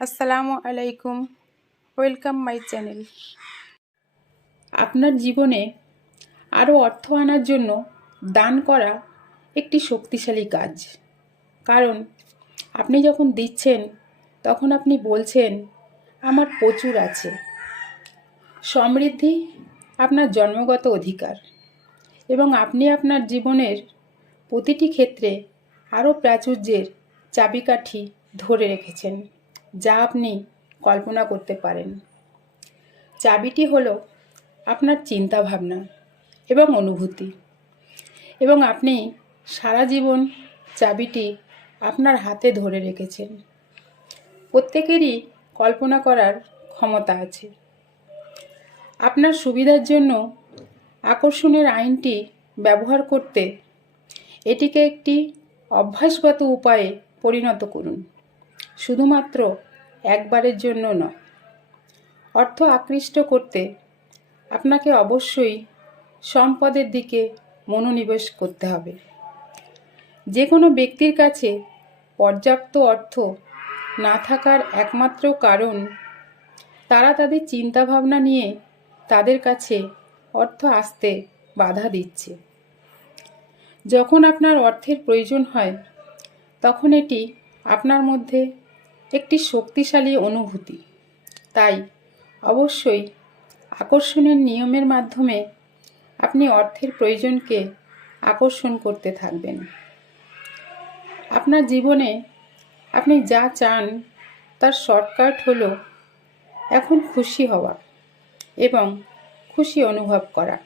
আসসালামু আলাইকুম। Welcome my channel আপনার জীবনে আরও অর্থ আনার জন্য দান করা একটি শক্তিশালী কাজ। কারণ আপনি যখন দিচ্ছেন, তখন আপনি বলছেন, আমার প্রচুর আছে। সমৃদ্ধি আপনার জন্মগত অধিকার এবং আপনি আপনার জীবনের প্রতিটি ক্ষেত্রে আরও প্রাচুর্যের চাবিকাঠি ধরে রেখেছেন। যা আপনি কল্পনা করতে পারেন। চাবিটি হলো আপনার চিন্তা ভাবনা এবং অনুভূতি। এবং আপনি সারা জীবন চাবিটি আপনার হাতে ধরে রেখেছেন। প্রত্যেকেরই কল্পনা করার ক্ষমতা আছে। আপনার সুবিধার জন্য আকর্ষণের আইনটি ব্যবহার করতে এটিকে একটি অভ্যাসগত উপায়ে পরিণত করুন। শুধুমাত্র একবারের জন্য নয়। অর্থ আকৃষ্ট করতে আপনাকে অবশ্যই সম্পদের দিকে মনোনিবেশ করতে হবে। যে কোনো ব্যক্তির কাছে পর্যাপ্ত অর্থ না থাকার একমাত্র কারণ তারা তাদের চিন্তাভাবনা নিয়ে তাদের কাছে অর্থ আসতে বাধা দিচ্ছে। যখন আপনার অর্থের প্রয়োজন হয়, তখন এটি আপনার মধ্যে শক্তিশালী অনুভূতি। তাই অবশ্যই আকর্ষণের নিয়মের মাধ্যমে আপনি অর্থের প্রয়োজনকে আকর্ষণ করতে থাকবেন। আপনার জীবনে আপনি যা চান তার শর্টকাট হলো এখন খুশি হওয়া এবং খুশি অনুভব করা।